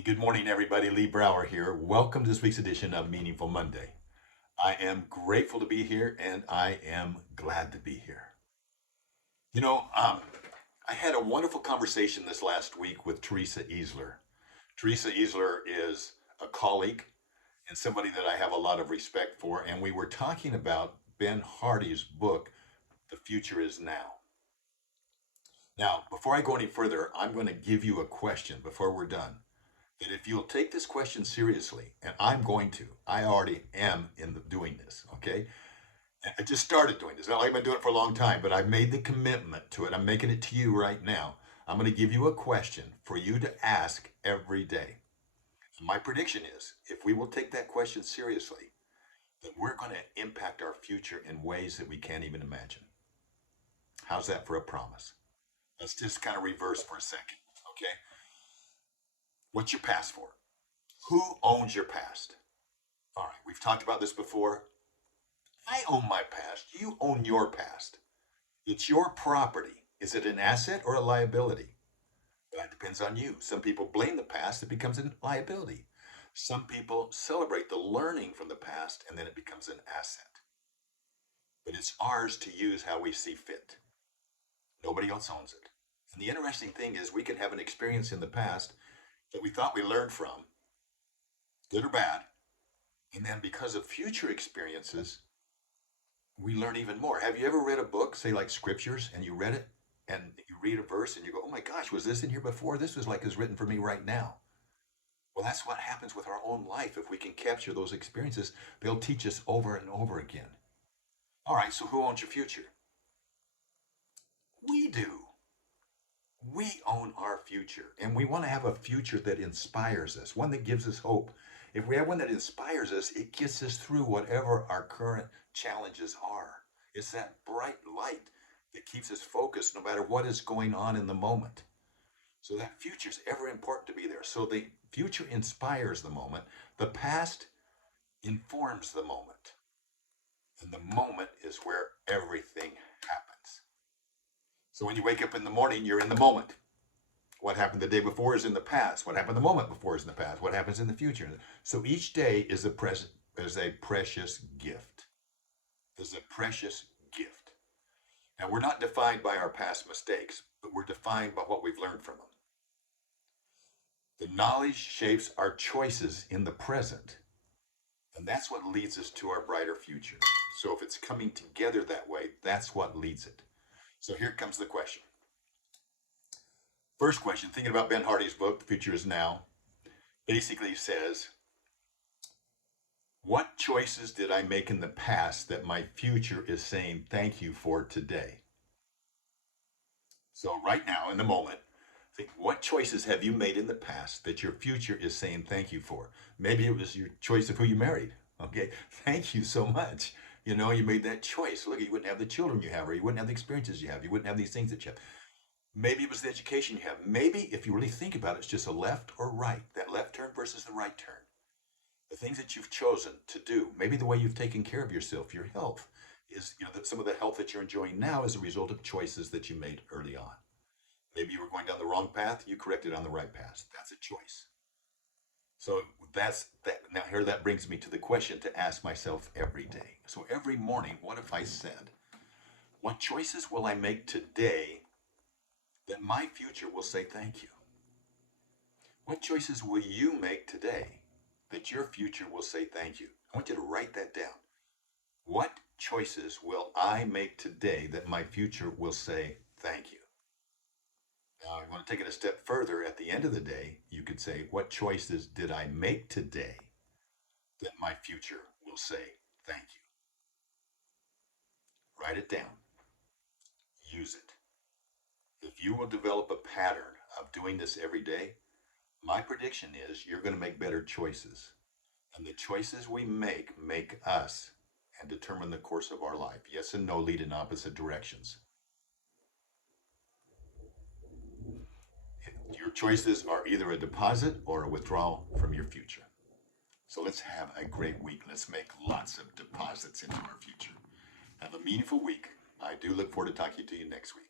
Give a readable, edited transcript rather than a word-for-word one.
Hey, good morning, everybody. Lee Brower here. Welcome to this week's edition of Meaningful Monday. I am grateful to be here and I am glad to be here. You know, um, I had a wonderful conversation this last week with Teresa Easler. Teresa Easler is a colleague and somebody that I have a lot of respect for, and we were talking about Ben Hardy's book, The Future Is Now. Now, before I go any further, I'm going to give you a question before we're done. That if you'll take this question seriously, and I'm going to, I already am doing this, okay? I just started doing this. Not like I've been doing it for a long time, but I've made the commitment to it. I'm making it to you right now. I'm going to give you a question for you to ask every day. And my prediction is if we will take that question seriously, then we're going to impact our future in ways that we can't even imagine. How's that for a promise? Let's just kind of reverse for a second, okay? What's your past for? Who owns your past? All right, we've talked about this before. I own my past. You own your past. It's your property. Is it an asset or a liability? That depends on you. Some people blame the past, it becomes a liability. Some people celebrate the learning from the past, and then it becomes an asset. But it's ours to use how we see fit. Nobody else owns it. And the interesting thing is, we can have an experience in the past that we thought we learned from, good or bad, and then because of future experiences, we learn even more. Have you ever read a book, say like scriptures, and you read it and you read a verse and you go, oh my gosh, was this in here before? This was like it's written for me right now. Well, that's what happens with our own life. If we can capture those experiences, they'll teach us over and over again. All right, so who owns your future? We do. We own our future, and we want to have a future that inspires us, one that gives us hope. If we have one that inspires us, it gets us through whatever our current challenges are. It's that bright light that keeps us focused no matter what is going on in the moment. So that future is ever important to be there. So the future inspires the moment, the past informs the moment, and the moment is where everything happens. So when you wake up in the morning, you're in the moment. What happened the day before is in the past. What happened the moment before is in the past. What happens in the future? So each day is a precious gift. Is a precious gift. Now we're not defined by our past mistakes, but we're defined by what we've learned from them. The knowledge shapes our choices in the present, and that's what leads us to our brighter future. So if it's coming together that way, that's what leads it. So here comes the question. First question, thinking about Ben Hardy's book, The Future Is Now, basically says, what choices did I make in the past that my future is saying thank you for today? So right now, in the moment, think, what choices have you made in the past that your future is saying thank you for? Maybe it was your choice of who you married. Okay, thank you so much. You know, you made that choice. Look, you wouldn't have the children you have, or you wouldn't have the experiences you have. You wouldn't have these things that you have. Maybe it was the education you have. Maybe, if you really think about it, it's just a left or right, that left turn versus the right turn. The things that you've chosen to do, maybe the way you've taken care of yourself, your health, is, some of the health that you're enjoying now is a result of choices that you made early on. Maybe you were going down the wrong path, you corrected on the right path. That's a choice. So that's that. Now, here that brings me to the question to ask myself every day. So every morning, what if I said, what choices will I make today that my future will say thank you? What choices will you make today that your future will say thank you? I want you to write that down. What choices will I make today that my future will say thank you? Now, I want to take it a step further. At the end of the day, you could say, what choices did I make today that my future will say thank you? Write it down. Use it. If you will develop a pattern of doing this every day, my prediction is you're going to make better choices. And the choices we make us and determine the course of our life. Yes and no lead in opposite directions. Your choices are either a deposit or a withdrawal from your future. So let's have a great week. Let's make lots of deposits into our future. Have a meaningful week. I do look forward to talking to you next week.